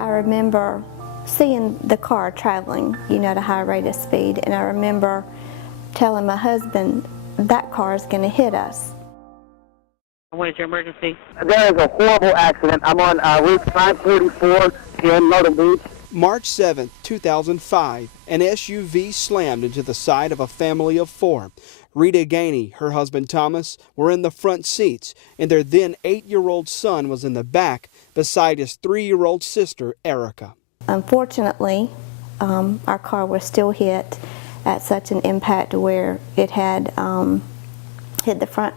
I remember seeing the car traveling, at a high rate of speed, and I remember telling my husband, that car is going to hit us. What is your emergency? There is a horrible accident. I'm on Route 544 in Myrtle Beach. March 7, 2005, an SUV slammed into the side of a family of 4. Rita Gainey, her husband Thomas, were in the front seats, and their then 8-year-old son was in the back beside his 3-year-old sister, Erica. Unfortunately, our car was still hit at such an impact where it had hit the front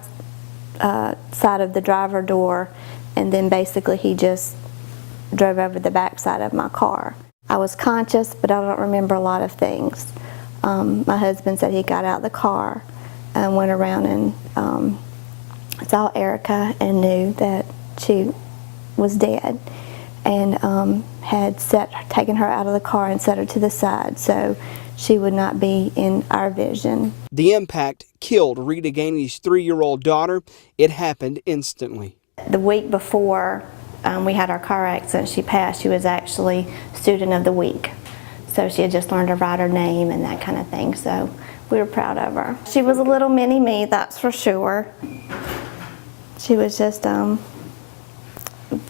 side of the driver door, and then basically he just drove over the back side of my car. I was conscious, but I don't remember a lot of things. My husband said he got out of the car and went around and saw Erica and knew that she was dead, and had taken her out of the car and set her to the side so she would not be in our vision. The impact killed Rita Gainey's 3-year-old daughter. It happened instantly. The week before we had our car accident, she passed. She was actually student of the week. So she had just learned to write her name and that kind of thing. So we were proud of her. She was a little mini me, that's for sure. She was just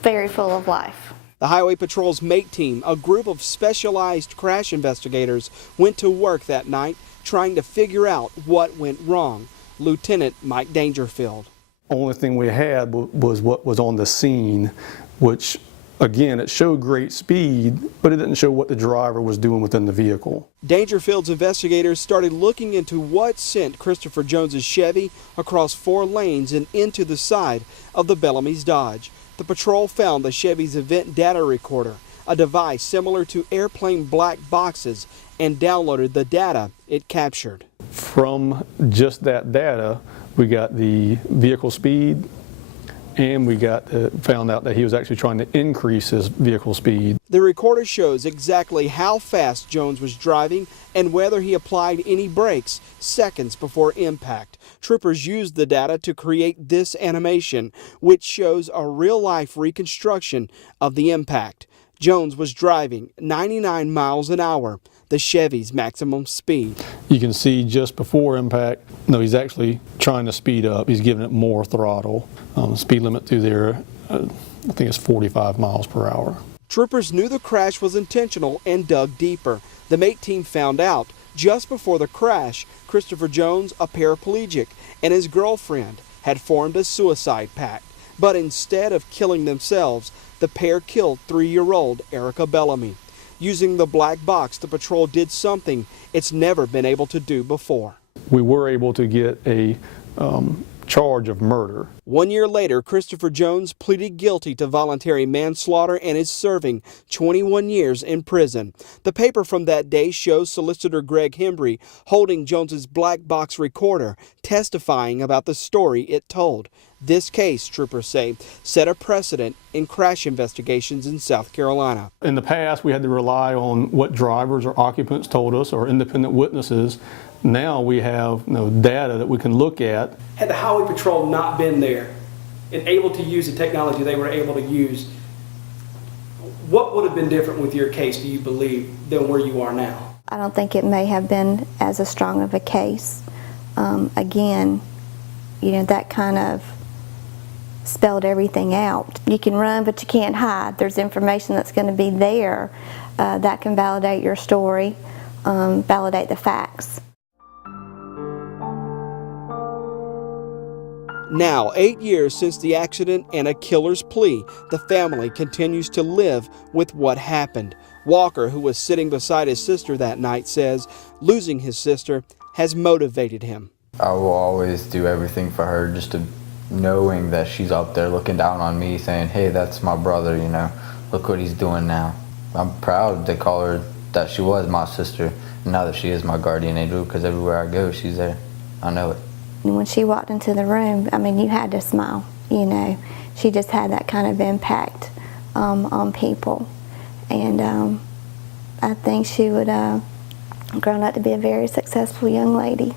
very full of life. The Highway Patrol's MATE team, a group of specialized crash investigators, went to work that night trying to figure out what went wrong. Lieutenant Mike Dangerfield. Only thing we had was what was on the scene, which again, it showed great speed, but it didn't show what the driver was doing within the vehicle. Dangerfield's investigators started looking into what sent Christopher Jones's Chevy across 4 lanes and into the side of the Bellamy's Dodge. The patrol found the Chevy's event data recorder, a device similar to airplane black boxes, and downloaded the data it captured. From just that data, we got the vehicle speed, and we found out that he was actually trying to increase his vehicle speed. The recorder shows exactly how fast Jones was driving and whether he applied any brakes seconds before impact. Troopers used the data to create this animation, which shows a real-life reconstruction of the impact. Jones was driving 99 miles an hour, the Chevy's maximum speed. You can see just before impact, no, he's actually trying to speed up. He's giving it more throttle. The speed limit through there, I think it's 45 miles per hour. Troopers knew the crash was intentional and dug deeper. The MATE team found out just before the crash, Christopher Jones, a paraplegic, and his girlfriend had formed a suicide pact. But instead of killing themselves, the pair killed 3-year-old Erica Bellamy. Using the black box, the patrol did something it's never been able to do before. We were able to get a charge of murder. 1 year later, Christopher Jones pleaded guilty to voluntary manslaughter and is serving 21 years in prison. The paper from that day shows Solicitor Greg Hembry holding Jones's black box recorder, testifying about the story it told. This case, troopers say, set a precedent in crash investigations in South Carolina. In the past, we had to rely on what drivers or occupants told us or independent witnesses. Now we have data that we can look at. Had the Highway Patrol not been there and able to use the technology they were able to use, what would have been different with your case, do you believe, than where you are now? I don't think it may have been as a strong of a case. Again, that kind of spelled everything out. You can run, but you can't hide. There's information that's going to be there that can validate your story, validate the facts. Now, 8 years since the accident and a killer's plea, the family continues to live with what happened. Walker, who was sitting beside his sister that night, says losing his sister has motivated him. I will always do everything for her, just to knowing that she's up there looking down on me saying, hey, that's my brother, look what he's doing now. I'm proud to call her that she was my sister, and now that she is my guardian angel, because everywhere I go, she's there. I know it. And when she walked into the room, you had to smile, She just had that kind of impact on people. And I think she would grown up to be a very successful young lady.